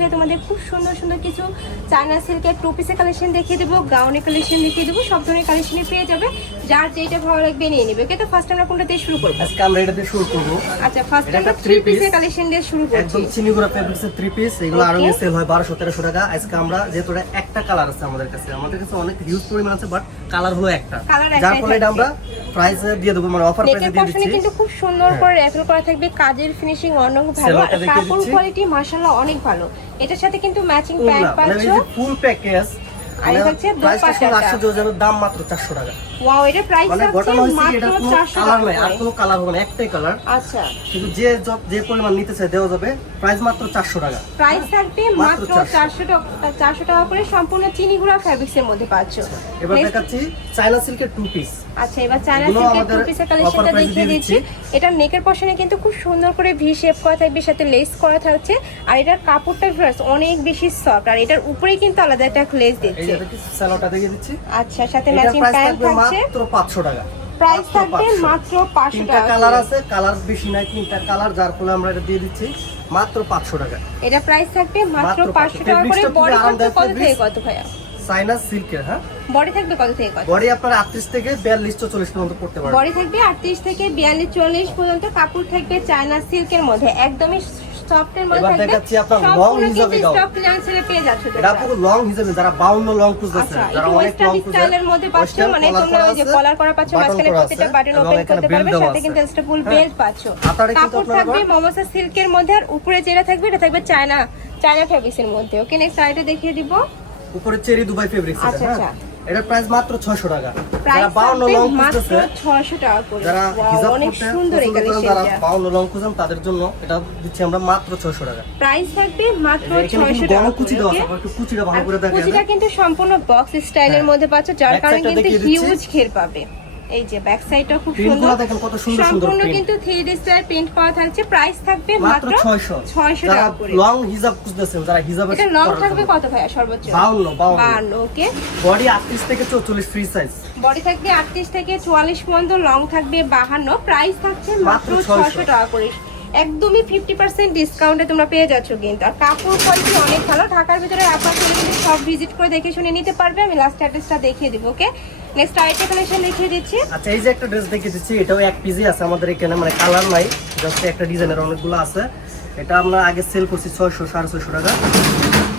থেকে তোমাদের খুব সুন্দর সুন্দর কিছু চায়না সিল্কের টু পিসের কালেকশন দেখিয়ে দেবো গাউনের কালেকশন দেখিয়ে দেবো সব ধরনের কালেকশনই পেয়ে যাবে। যার যেটা ভালো লাগবে নিয়ে নেবে। ওকে তো ফার্স্ট আমরা কোনটা দিয়ে শুরু করব? আজকে আমরা এটা দিয়ে শুরু করব। আচ্ছা ফার্স্ট এটা আমরা একটা থ্রি পিসের কালেকশন দিয়ে শুরু করছি। একদম চিনিগুড়া ফেব্রিক্স এর থ্রি পিস এগুলো আরও Okay. সেল হয় বারোশো তেরোশো টাকা। আজকে আমরা যেহেতু একটা কালার আছে আমাদের কাছে আমাদের কাছে অনেক হিউজ পরিমাণ আছে বাট কালার হলো একটা। যার ফলে এটা আমরা প্রাইস দিয়ে দেবো মানে অফার প্রাইসে দিয়ে দিচ্ছি কিন্তু খুব সুন্দর হ্যাঁ। করে র্যাফেল করা থাকবে কাজের ফিনিশিং অনেক ভালো কাপড়। কোয়ালিটি মাশাআল্লাহ অনেক ভালো এটার সাথে কিন্তু ম্যাচিং প্যান্ট পাচ্ছো ফুল প্যাকেজ আর এটা হচ্ছে প্রাইসটা শুনে দোপাট্টাটা। আশ্চর্য যাবে দাম মাত্র চারশো টাকা। ওয়াও এটা প্রাইস মানে ঘটনা হয়েছে এটা কোনো কালার নাই আর কোনো কালার হবে না একটাই কালার আচ্ছা। কিন্তু যে যে পরিমাণ নিতে চাই দেওয়া যাবে প্রাইস মাত্র চারশো টাকা। প্রাইস থাকবে মাত্র মাত্র 400 টাকা চারশো টাকা করে সম্পূর্ণ চিনিগুড়া ফ্যাব্রিক্স এর মধ্যে পাচ্ছ। এবার দেখাচ্ছি চাইনা সিল্কের টু পিস আচ্ছা এবার চায়না সিল্কের টু পিসের কালেকশনটা দেখিয়ে দিচ্ছি। এটা নেকের পশনে কিন্তু খুব সুন্দর করে ভি শেপ করা থাকবে সাথে লেস করা থাকছে। আর এটার কাপড়টা অনেক বেশি সফট আর এটার উপরেই কিন্তু আলাদা একটা লেস দিচ্ছে। যে দেখি দেখিয়ে দিচ্ছি। আচ্ছা সাথে ম্যাচিং প্যান্ট থাকছে? মাত্র পাঁচশো টাকা। প্রাইস মাত্র 500 মাত্র তিনটা কালার আছে কালার বেশি নাই তিনটা কালার যার ফলে আমরা এটা দিয়ে দিচ্ছি মাত্র পাঁচশো টাকা। এটা প্রাইস থাকবে মাত্র মাত্র 500 টাকা করে। Fabrics টা বডি খুবই থাকবে আরামদায়ক কত থেকে কত ভাইয়া? চাইনা সিল্কের হ্যাঁ? বডি থাকবে কত থেকে কত? বডি আপনার আটত্রিশ থেকে বিয়াল্লিশ চল্লিশ পর্যন্ত করতে পারবেন বডি থাকবে আটত্রিশ থেকে বিয়াল্লিশ চল্লিশ পর্যন্ত। কাপড় থাকবে চায়না সিল্কের মধ্যে। একদমই সফটের মধ্যে এবার দেখাচ্ছি আপনার long হিসাবে দাও। স্টক ক্লিয়ারেন্স পেয়ে যাচ্ছে এটা আপনাকে লং হিসেবে যারা বাউন্ন লং খুঁজতেছে আচ্ছা যারা অনেক লং ওয়েস্টার্ন স্টাইলের মধ্যে পাচ্ছ মানে তোমরা ওই যে কলার করা পাচ্ছ মাঝখানে প্রত্যেকটা বাটন ওপেন করতে পারবে সাথে কিন্তু এক্সট্রা ফুল বেল্ট পাচ্ছ। কাপড় থাকবে মমসা সিল্কের মধ্যে আর উপরে যেটা থাকবে এটা থাকবে চায়না চায়না ফ্যাব্রিক্সের মধ্যে। ওকে নেক্সট আইটা দেখিয়ে দিব। উপরে চেরি দুবাই ফেব্রিক্স আচ্ছা, আচ্ছা। এটার প্রাইস মাত্র 600 টাকা। যারা 52 লং মাত্র 600 টাকা করে। যারা হিজাব অনেক সুন্দর এই করেন, যারা 52 লং তাদের জন্য এটা দিচ্ছি আমরা মাত্র 600 টাকা। প্রাইস থাকবে মাত্র এখানে কিন্তু 600 টাকা? আছে আবার একটু কুচিটা ভালো করে দেখেন কুচিটা কিন্তু সম্পূর্ণ বক্স স্টাইলের হ্যাঁ। মধ্যে পাচ্ছ যার কারণে কিন্তু হিউজ ঘের পাবে। এই যে ব্যাক সাইডটা খুব সুন্দর। দেখেন কত সুন্দর সুন্দর সম্পূর্ণ। কিন্তু 3D স্টাইল প্রিন্ট পাওয়া থাকছে। প্রাইস থাকবে মাত্র ছয়শো। 600 600 টাকা করে। লং হিজাব খুঁজতেছেন যারা হিজাব এটা লং থাকবে কত ভাইয়া? সর্বোচ্চ। 52 52 52 ওকে বডি 38 থেকে 44 ফ্রি সাইজ বডি থাকবে 38 থেকে 44 পর্যন্ত লং থাকবে 52 প্রাইস থাকছে মাত্র মাত্র 600 600 টাকা করে। একদমই ফিফটি পার্সেন্ট ডিসকাউন্টে তোমরা পেয়ে যাচ্ছ কিন্তু। আর কাপড় কোয়ালিটি অনেক ভালো। ঢাকার ভিতরে আপনার চলে কিন্তু সব ভিজিট করে দেখে শুনে নিতে পারবে। আমি লাস্ট অ্যাড্রেসটা দেখিয়ে দিব ওকে নেক্সট আরেকটা কালেকশন দেখিয়ে দিচ্ছি। আচ্ছা এই যে একটা ড্রেস দেখিয়ে দিচ্ছি, এটাও এক পিজি আছে আমাদের এখানে মানে কালার নাই জাস্ট একটা ডিজাইনের অনেকগুলো আছে। এটা আমরা আগে সেল করছি ছয়শো, সাড়ে ছয়শো টাকা।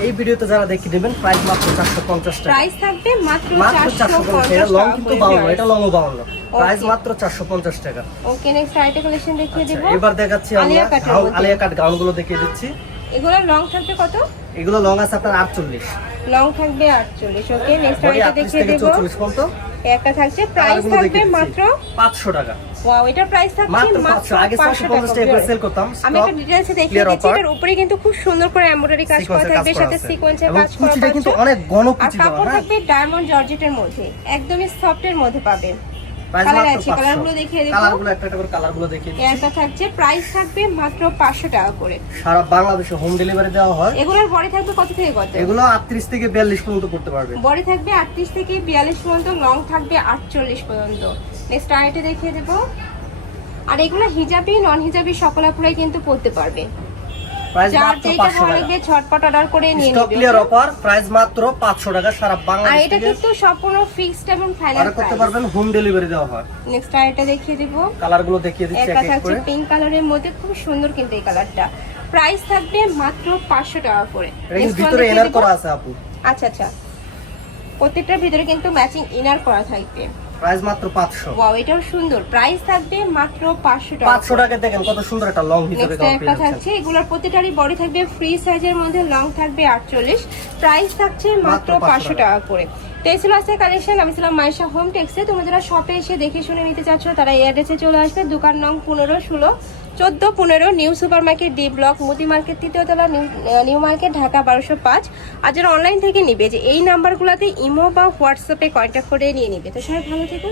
এই ভিডিওতে যারা দেখে নেবেন প্রাইস মাত্র চারশো পঞ্চাশ টাকা। প্রাইস থাকবে মাত্র মাত্র চারশো পঞ্চাশ এটা 450 লং কিন্তু বাউন্ন এটা লংও বাউন্ন। প্রাইস মাত্র চারশো পঞ্চাশ টাকা। ওকে নেক্সট আরেকটা কালেকশন দেখিয়ে আচ্ছা, দেব। এবার দেখাচ্ছি আমরা। আলিয়া কাট গাউনগুলো দেখিয়ে দিচ্ছি। এগুলো লং থাকবে কত? এগুলো লং আছে আপনার আটচল্লিশ। লং থাকবে 48 ওকে নেক্সট আটত্রিশ দেখিয়ে দেব। একটা থাকছে প্রাইস থাকবে মাত্র পাঁচশো টাকা। ওয়াও এটার প্রাইস থাকছে মাত্র মাত্র 500 আগে 500 650 টাকা করে। সেল করতাম আমি একটা ডিটেইলসে দেখিয়ে দিচ্ছি এর উপরে কিন্তু খুব সুন্দর করে এমব্রয়ডারি কাজ করা থাকবে সাথে সিকোয়েন্সে সিকোয়েন্সের কাজ করা থাকবে কিন্তু অনেক ঘন কুচি দেওয়া, কাপড় হ্যাঁ? থাকবে ডায়মন্ড জর্জেটের মধ্যে একদমই সফট এর মধ্যে পাবে। প্রাইস কালার মাত্র আছে কালারগুলো দেখিয়ে দেবো। কালারগুলো একটা একটা করে কালারগুলো দেখিয়ে দিচ্ছি। একটা থাকছে প্রাইস থাকবে মাত্র 500 টাকা করে। সারা বাংলাদেশে হোম ডেলিভারি দেওয়া হয়। এগুলোর বডি থাকবে কত থেকে কত? এগুলো 38 থেকে 42 পর্যন্ত করতে পারবে। বডি থাকবে 38 থেকে 42 পর্যন্ত লং থাকবে 48 পর্যন্ত। নেক্সট দেখিয়ে দেবো। আর এগুলো হিজাবি নন হিজাবি সকল আপুরাই কিন্তু পড়তে পারবে। প্রাইস মাত্র 500 টাকা। লাগবে ঝটপট অর্ডার করে নিয়ে স্টক ক্লিয়ার অফার প্রাইস মাত্র 500 টাকা সারা আর এটা কিন্তু সম্পূর্ণ ফিক্সড এবং ফাইনাল অর্ডার করতে পারবেন হোম ডেলিভারি দেওয়া হয়। নেক্সট আরেকটা দেখিয়ে দেব। কালারগুলো দেখিয়ে দিচ্ছি এক এক করে। পিঙ্ক কালারের মধ্যে খুব সুন্দর কিন্তু এই কালারটা প্রাইস থাকবে মাত্র 500 টাকা করে। এটা কিন্তু Next one ভিতরে এনার করা আছে আপু। আচ্ছা আচ্ছা। প্রত্যেকটার ভিতরে কিন্তু ম্যাচিং ইনার করা থাকবে। প্রাইস মাত্র 500 ওয়াও এটাও সুন্দর। প্রাইস থাকবে মাত্র 500 টাকা। 500 টাকা দেখেন কত সুন্দর একটা লং হিসেবে থাকছে এগুলোর প্রতিটারই বডি থাকবে ফ্রি সাইজের মধ্যে লং থাকবে আটচল্লিশ। প্রাইস থাকছে মাত্র মাত্র 500 পাঁচশো টাকা। করে। তো এই ছিল আজকে কালেকশন আমি ছিলাম মাইশা হোম টেক্সে তোমরা যারা শপে এসে দেখে শুনে নিতে চাচ্ছ তারা এই অ্যাড্রেসে চলে আসবে দোকান নং পনেরো ষোলো। চোদ্দ পনেরো new super market D block, মুদি মার্কেট তৃতীয়তলা নিউ নিউ মার্কেট, ঢাকা বারোশো পাঁচ। আর যারা অনলাইন থেকে নিবে, যে এই নাম্বারগুলোতে ইমো বা হোয়াটসঅ্যাপে কন্ট্যাক্ট করে নিয়ে নিবে। তো সবাই ভালো থেকো